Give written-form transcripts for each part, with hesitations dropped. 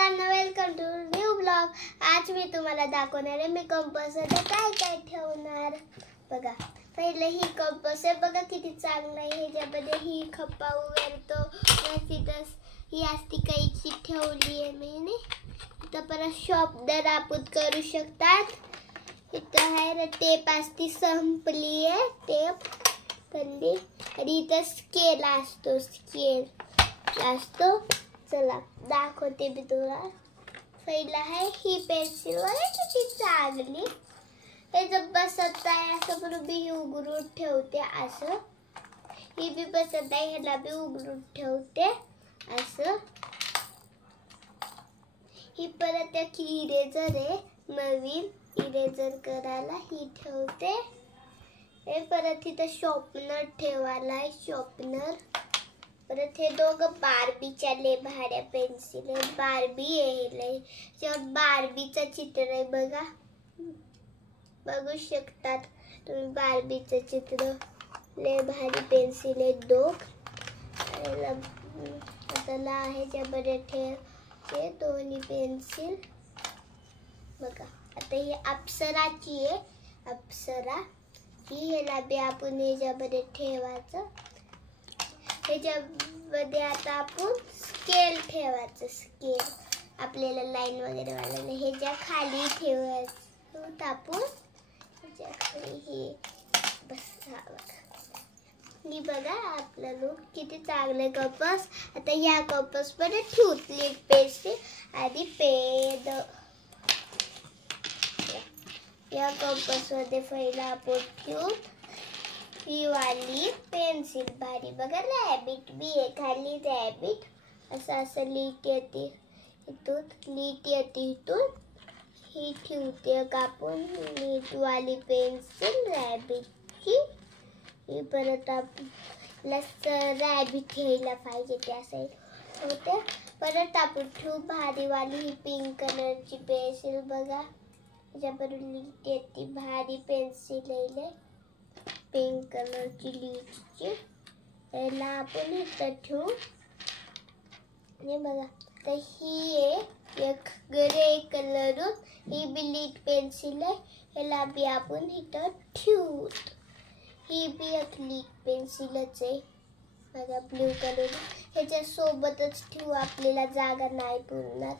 मित्रांनो, welcome to new blog. आज मी तुम्हाला दाखवणार आहे मी कंपास मध्ये काय काय ठेवणार. बघा, पहिले ही कंपास आहे बघा किती चांगला आहे. ह्याच्यामध्ये ही खप्पा उघडतो. ही असती कैची ठेवली आहे मी. इथं परत शॉपनर आपण करू शकतात. इथं आहे टेप असती संपली आहे टेप कंदी. आणि इथं स्केल असतो. चला दाखवते मी तुम्हाला. पहिला आहे ही पेन्सिल बघा किती चांगली. हे जर बसत आहे असं पण मी उघडून ठेवते असं. ही बी बसत आहे ह्याला बी उघडून ठेवते असं. ही परत एक इरेजर आहे नवीन इरेजर करायला ही ठेवते. हे परत इथं शॉर्पनर ठेवायला आहे शॉर्पनर. परत हे दोघं बार्बीच्या लय भाड्या पेन्सिल आहे. बार्बी आहे त्याच्यावर बार्बीचं चित्र आहे बघा. बघू शकतात तुम्ही बार्बीचं चित्र. लय भारी पेन्सिल आहे दोघ. आता आहे ज्यामध्ये ठेवते दोन्ही पेन्सिल बघा. आता ही अप्सराची आहे अप्सरा. ही ह्याला बी आपण ह्याच्यामध्ये ठेवायचं. ह्याच्यामध्ये आता आपण स्केल ठेवायचं. स्केल आपल्याला लाईन वगैरे वाढवलं ह्याच्या खाली ठेवायचं आपण. ह्याच्या खाली हे ही बघा आपला लुक किती चांगले कंपास. आता या कंपास मध्ये ठेवली पेन्सिल आणि पेन. या कंपास मध्ये पहिला आपण ठेवू ही वाली पेन्सिल भारी बघा. रॅबिट बी आहे खाली रॅबिट असं लीट येते इथून लीट येते इथून. ही ठेवते कापून लीट वाली पेन्सिल रॅबिटची. ही परत आपल्याला रॅबिट घ्यायला पाहिजे त्या साईड होते. परत आपण ठेवू भारी वाली ही पिंक कलरची पेन्सिल बघा. त्याच्याबरोबर लीट येते भारी पेन्सिल आहे पिंक कलरची लीटची. याला आपण इथं ठेवू. आणि बघा तर ही आहे एक ग्रे कलरून ही बी लीट पेन्सिल आहे. याला बी आपण इथं ठेवू. ही बी एक लीट पेन्सिलच आहे बघा ब्ल्यू कलर. ह्याच्या सोबतच ठेवू आपल्याला जागा नाही पुरणार.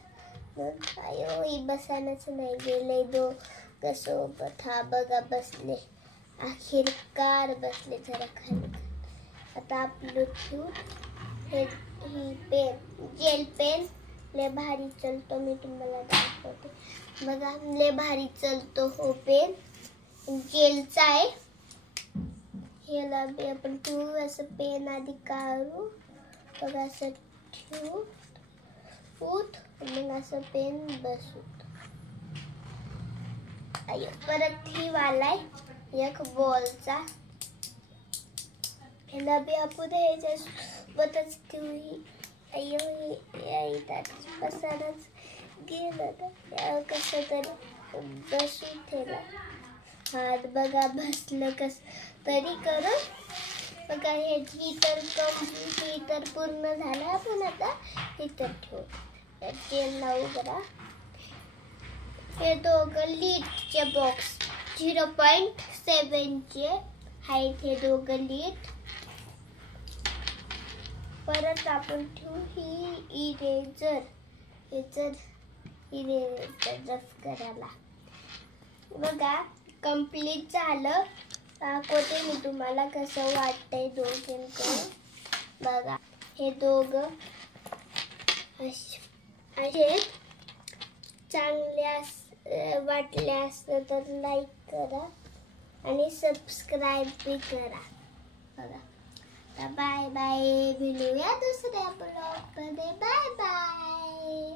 अयो ही बसायलाच नाही गेले दोघं सोबत. हा बघा बसले आखिरकार बसले जरा खाली. आता आपलं ठेवू ही पेन जेल पेन लय भारी चलतो. मी तुम्हाला दाखवते बघा लय भारी चलतो हो पेन. जेलचा आहे. ह्याला बी आपण ठेवू असं पेन आधी काढू बघा असं ठेवू मग असं पेन बसू. अयो परत ही वालाय एक बॉलचा. ह्याला बी आपण ह्याच्या सोबतच ठेवू. अयो पसारच गेलं कसं तरी बसू ठेवला. हात बघा बसलं कस तरी करू बघा. ह्याची तर पूर्ण झालं. आपण आता इथं ठेवू तेल लावू बघा. हे दोघं लीटचे बॉक्स 0.7चे आहेत हे दोघं लीट. परत आपण ठेवू ही इरेजर रफ करायला बघा. कंप्लीट झालं. दाखवते मी तुम्हाला कसं वाटतंय दोघांकडून बघा. हे दोघं असे चांगले वाटले असतं तर लाईक करा आणि सबस्क्राईब बी करा बघा. Bye bye. भेटूया दुसऱ्या ब्लॉगमध्ये. Bye bye.